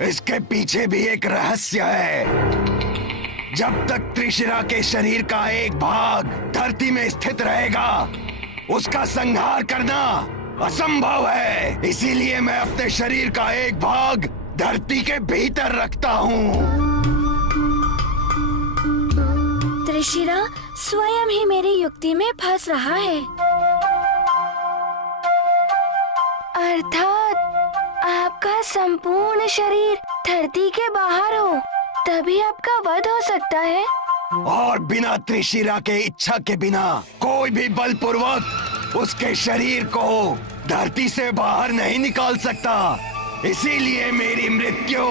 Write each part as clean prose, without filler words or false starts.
इसके पीछे भी एक रहस्य है। जब तक त्रिशिरा के शरीर का एक भाग धरती में स्थित रहेगा, उसका संहार करना असंभव है। इसीलिए मैं अपने शरीर का एक भाग धरती के भीतर रखता हूँ। त्रिशिरा स्वयं ही मेरी युक्ति में फंस रहा है। अर्थात आपका संपूर्ण शरीर धरती के बाहर हो, तभी आपका वध हो सकता है। और बिना त्रिशिरा के इच्छा के बिना कोई भी बलपूर्वक उसके शरीर को धरती से बाहर नहीं निकाल सकता। इसीलिए मेरी मृत्यु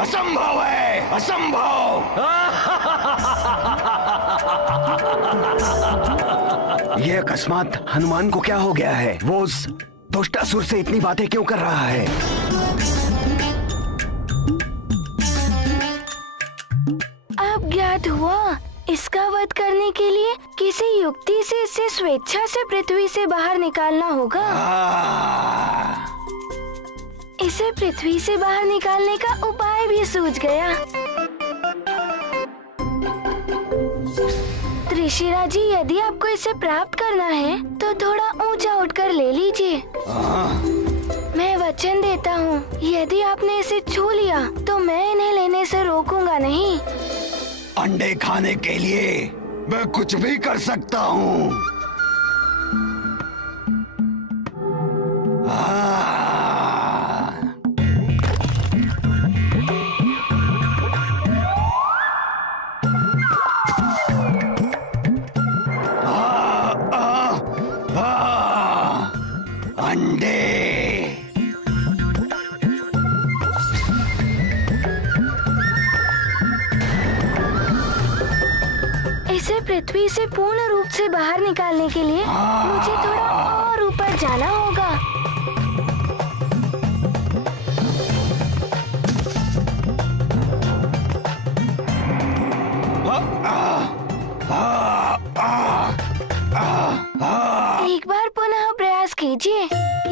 असंभव है, असंभव। ये अकस्मात हनुमान को क्या हो गया है? वो उस दुष्टासुर से इतनी बातें क्यों कर रहा है? अब ज्ञात हुआ, इसका वध करने के लिए किसी युक्ति से इसे स्वेच्छा से पृथ्वी से बाहर निकालना होगा। इसे पृथ्वी से बाहर निकालने का उपाय भी सूझ गया। त्रिशिरा जी, यदि आपको इसे प्राप्त करना है तो थोड़ा ऊंचा उठकर ले लीजिए। मैं वचन देता हूँ, यदि आपने इसे छू लिया तो मैं इन्हें लेने से रोकूंगा नहीं। अंडे खाने के लिए मैं कुछ भी कर सकता हूँ। अंडे। इसे पृथ्वी से पूर्ण रूप से बाहर निकालने के लिए मुझे थोड़ा और ऊपर जाना होगा। एक बार पुनः प्रयास कीजिए।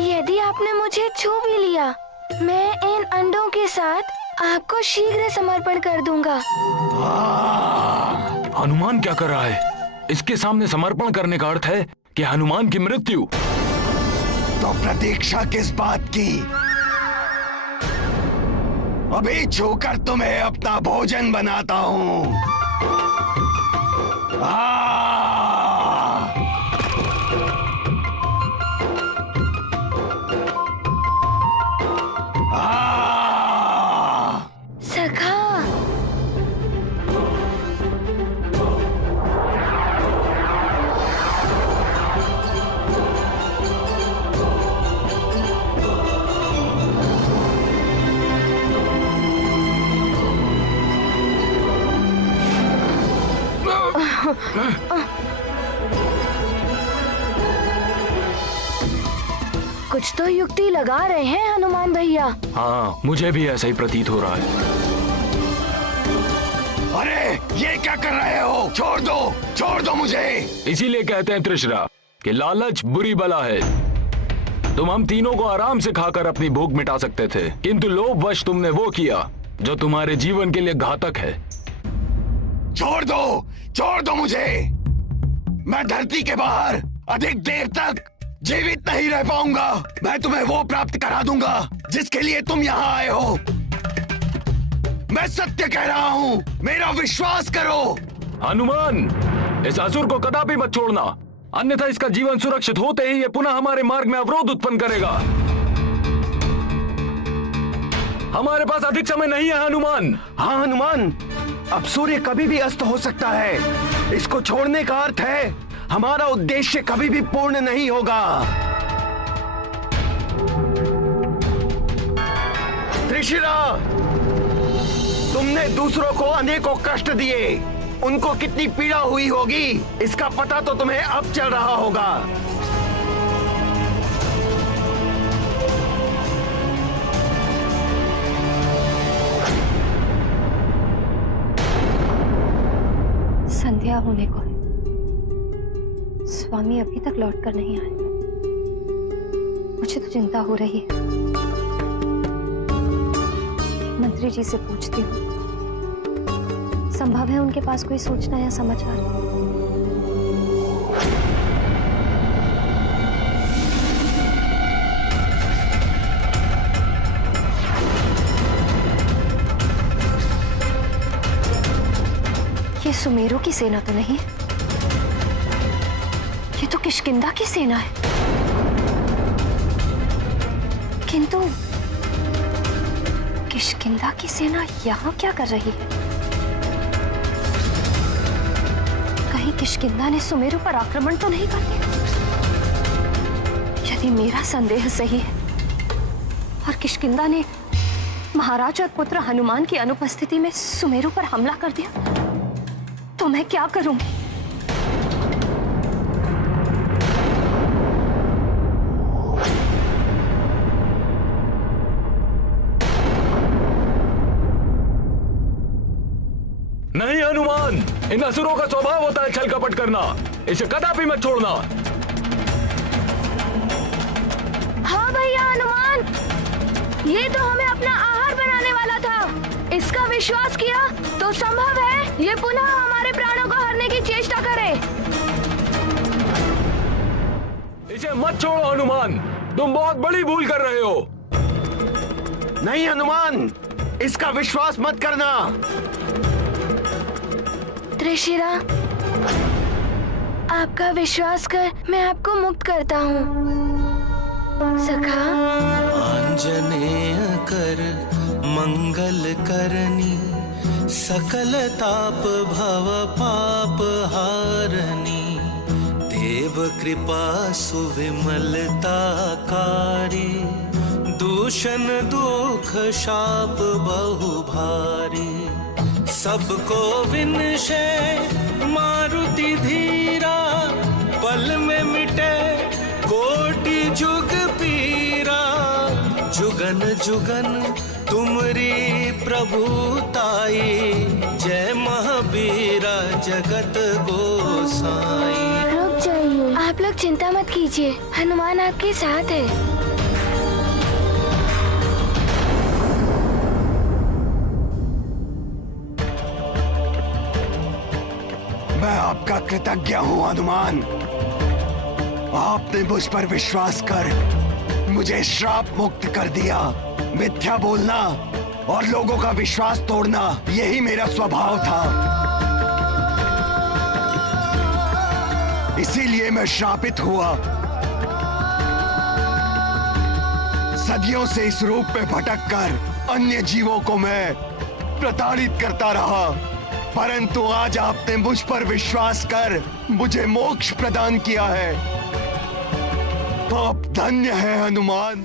यदि आपने मुझे छू भी लिया, मैं इन अंडों के साथ आपको शीघ्र समर्पण कर दूंगा। हनुमान क्या कर रहा है? इसके सामने समर्पण करने का अर्थ है कि हनुमान की मृत्यु। तो प्रतीक्षा किस बात की? अभी छूकर तुम्हें अपना भोजन बनाता हूँ। सखा, कुछ तो युक्ति लगा रहे हैं हनुमान भैया। हाँ, मुझे भी ऐसा ही प्रतीत हो रहा है। अरे ये क्या कर रहे हो? छोड़ दो मुझे। इसीलिए कहते हैं त्रिशिरा कि लालच बुरी बला है। तुम हम तीनों को आराम से खाकर अपनी भूख मिटा सकते थे, किंतु लोभवश तुमने वो किया जो तुम्हारे जीवन के लिए घातक है। छोड़ दो मुझे। मैं धरती के बाहर अधिक देर तक जीवित नहीं रह पाऊंगा। मैं तुम्हें वो प्राप्त करा दूंगा जिसके लिए तुम यहाँ आए हो। मैं सत्य कह रहा हूँ, मेरा विश्वास करो। हनुमान, इस असुर को कदापि मत छोड़ना, अन्यथा इसका जीवन सुरक्षित होते ही ये पुनः हमारे मार्ग में अवरोध उत्पन्न करेगा। हमारे पास अधिक समय नहीं है हनुमान। हाँ हनुमान, अब सूर्य कभी भी अस्त हो सकता है। इसको छोड़ने का अर्थ है हमारा उद्देश्य कभी भी पूर्ण नहीं होगा। त्रिशिरा, तुमने दूसरों को अनेकों कष्ट दिए, उनको कितनी पीड़ा हुई होगी इसका पता तो तुम्हें अब चल रहा होगा। संध्या होने को है। स्वामी अभी तक लौट कर नहीं आए। मुझे तो चिंता हो रही है। मंत्री जी से पूछती हूँ। संभव है उनके पास कोई सूचना या समाचार। ये सुमेरु की सेना तो नहीं है, ये तो किष्किंधा की सेना है। किंतु किष्किंधा की सेना यहाँ क्या कर रही है? कहीं किष्किंधा ने सुमेरु पर आक्रमण तो नहीं कर दिया? यदि मेरा संदेह सही है और किष्किंधा ने महाराज और पुत्र हनुमान की अनुपस्थिति में सुमेरु पर हमला कर दिया, तो मैं क्या करूंगी? नहीं हनुमान, इन असुरों का स्वभाव होता है छल कपट करना। इसे कदापि मत छोड़ना। हाँ भैया हनुमान, ये तो हमें अपना आहार बनाने वाला था। इसका विश्वास किया तो संभव है ये पुनः हमारे प्राणों को हरने की चेष्टा करे। इसे मत छोड़ो हनुमान, तुम बहुत बड़ी भूल कर रहे हो। नहीं हनुमान, इसका विश्वास मत करना। त्रिशिरा, आपका विश्वास कर मैं आपको मुक्त करता हूँ। सखा, आंजनेय कर मंगल करनी, सकल ताप भव पाप हारनी, देव कृपा सुविमलता कारी, दूषण दुख शाप बहु भारी, सबको विनशे मारुति धीरा, पल में मिटे कोटि जुग पीरा, जुगन जुगन तुमरी प्रभुताई, जय महावीरा जगत गोसाई। रुक जाइए, आप लोग चिंता मत कीजिए, हनुमान आपके साथ है। मैं आपका कृतज्ञ हूँ हनुमान। आपने मुझ पर विश्वास कर मुझे श्राप मुक्त कर दिया। मिथ्या बोलना और लोगों का विश्वास तोड़ना यही मेरा स्वभाव था। इसीलिए मैं श्रापित हुआ। सदियों से इस रूप में भटक कर अन्य जीवों को मैं प्रताड़ित करता रहा, परंतु आज आपने मुझ पर विश्वास कर मुझे मोक्ष प्रदान किया है। आप धन्य हैं हनुमान।